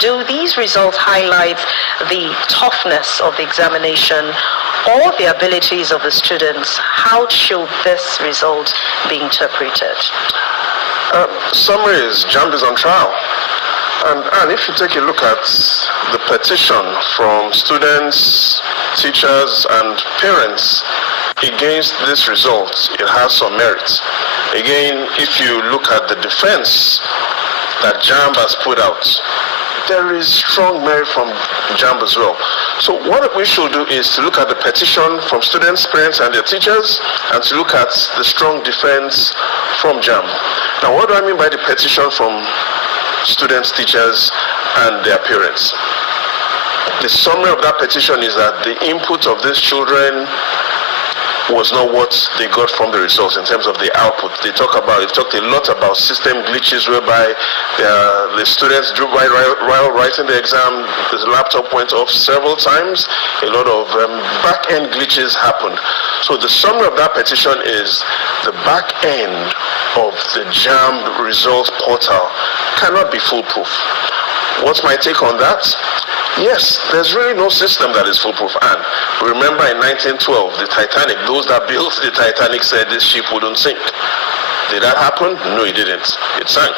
do these results highlight the toughness of the examination or the abilities of the students? How should this result be interpreted? Summary is Jamb is on trial. And if you take a look at the petition from students, teachers, and parents against this result, it has some merit. Again, if you look at the defense that Jamb has put out, there is strong merit from Jamb as well. So what we should do is to look at the petition from students, parents, and their teachers, and to look at the strong defense from Jamb. Now, what do I mean by the petition from students, teachers, and their parents? The summary of that petition is that the input of these children was not what they got from the results in terms of the output. They talked a lot about system glitches whereby the students, while writing the exam, the laptop went off several times. A lot of back-end glitches happened. So the summary of that petition is the back end of the Jamb results portal cannot be foolproof. What's my take on that? Yes, there's really no system that is foolproof. And remember in 1912, the Titanic, those that built the Titanic said this ship wouldn't sink. Did that happen? No, it didn't. It sank.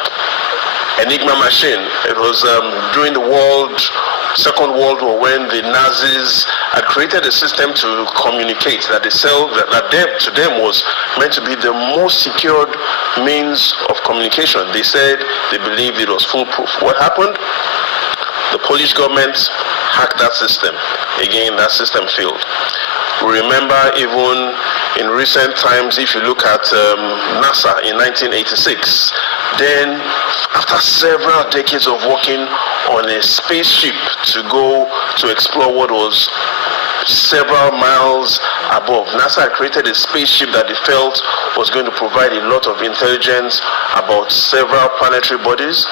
Enigma machine, it was during the Second World War when the Nazis had created a system to communicate that to them was meant to be the most secured means of communication. They said they believed it was foolproof. What happened? The Polish government hacked that system. Again, that system failed. We remember even in recent times, if you look at NASA in 1986, then after several decades of working on a spaceship to go to explore what was several miles above, NASA had created a spaceship that they felt was going to provide a lot of intelligence about several planetary bodies.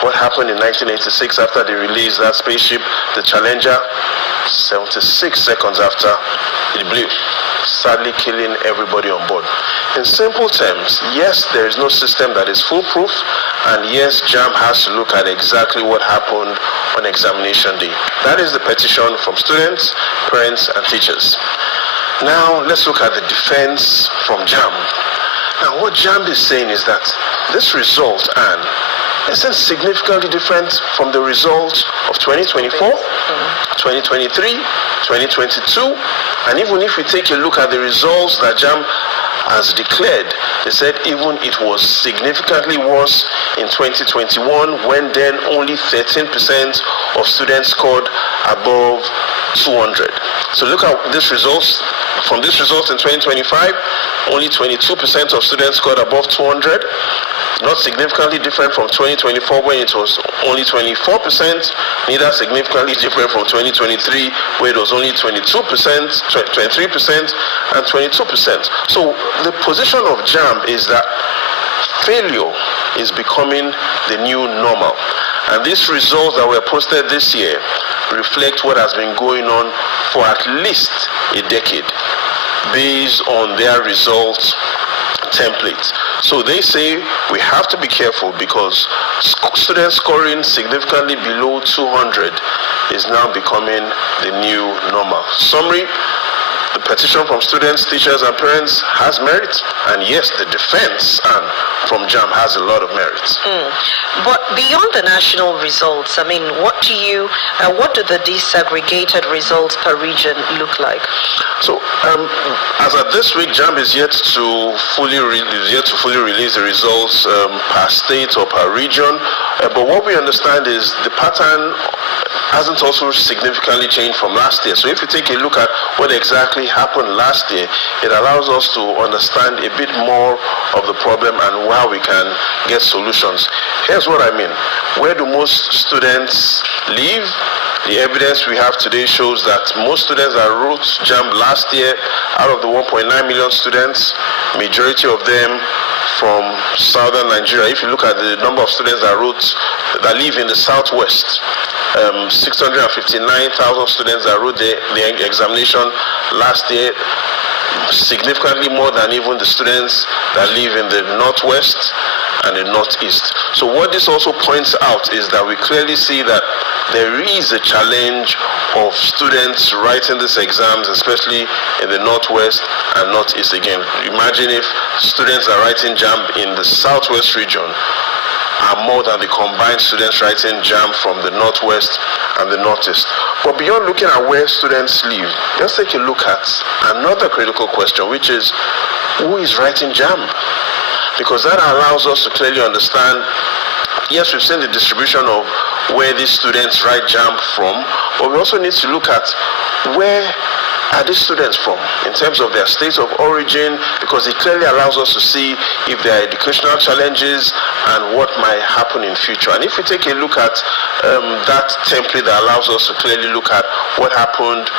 What happened in 1986 after they released that spaceship, the Challenger? 76 seconds after, it blew, sadly killing everybody on board. In simple terms, yes, there is no system that is foolproof, and yes, Jamb has to look at exactly what happened on examination day. That is the petition from students, parents, and teachers. Now, let's look at the defense from Jamb. Now, what Jamb is saying is that this result, isn't significantly different from the results of 2024, 2023, 2022, and even if we take a look at the results that Jamb has declared, they said even it was significantly worse in 2021 when then only 13% of students scored above 200. So look at this results. From these results in 2025, only 22% of students scored above 200. Not significantly different from 2024 when it was only 24%, neither significantly different from 2023 where it was only 22%, 23%, and 22%. So the position of Jamb is that failure is becoming the new normal. And these results that were posted this year reflect what has been going on for at least a decade based on their results template. So they say we have to be careful because students scoring significantly below 200 is now becoming the new normal. Summary, the petition from students, teachers, and parents has merit, and yes, the defense from Jamb has a lot of merit. But beyond the national results, I mean, what do the disaggregated results per region look like? So, as of this week, Jamb is yet to fully release the results per state or per region. But what we understand is the pattern hasn't also significantly changed from last year. So if you take a look at what exactly happened last year, it allows us to understand a bit more of the problem and how we can get solutions. Here's what I mean. Where do most students live? The evidence we have today shows that most students that wrote Jamb last year, out of the 1.9 million students, majority of them from southern Nigeria. If you look at the number of students that live in the southwest, 659,000 students that wrote the examination last year, significantly more than even the students that live in the northwest and the Northeast. So what this also points out is that we clearly see that there is a challenge of students writing these exams, especially in the Northwest and Northeast. Again, imagine if students are writing Jamb in the Southwest region are more than the combined students writing Jamb from the Northwest and the Northeast. But beyond looking at where students live, let's take a look at another critical question, which is who is writing Jamb? Because that allows us to clearly understand, yes, we've seen the distribution of where these students write Jamb from, but we also need to look at where are these students from in terms of their state of origin, because it clearly allows us to see if there are educational challenges and what might happen in future. And if we take a look at that template that allows us to clearly look at what happened